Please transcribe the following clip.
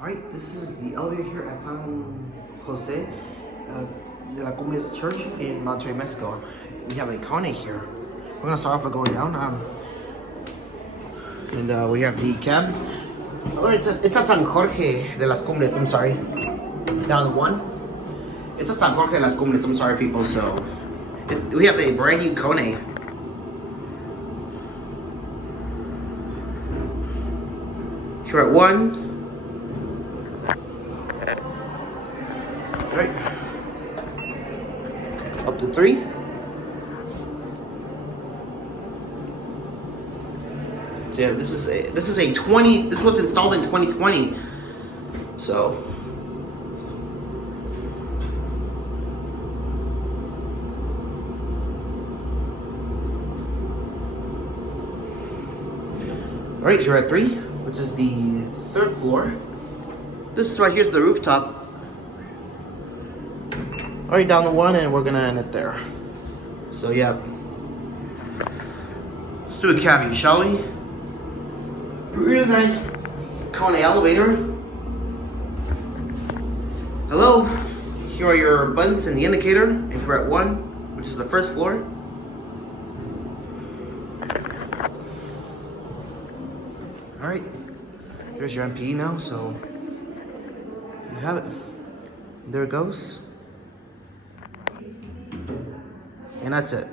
Alright, this is the elevator here at San Jose de la Cumbres Church in Monterrey, Mexico. We have a KONE here. We're gonna start off by going down. And we have the cab. Oh, it's at San Jorge de las Cumbres, I'm sorry. Down one. It's at San Jorge de las Cumbres, I'm sorry people, so. We have a brand new KONE. Here at one. Right. Up to three. So yeah, this is a 20. This was installed in 2020. So. All right, here at three, which is the third floor. This is right here's the rooftop. Alright, down to one, and we're gonna end it there. So yeah, let's do a cab view, shall we? Really nice KONE elevator. Hello, here are your buttons and the indicator, and here at one, which is the first floor. Alright, here's your MPE now, so you have it. There it goes. And that's it.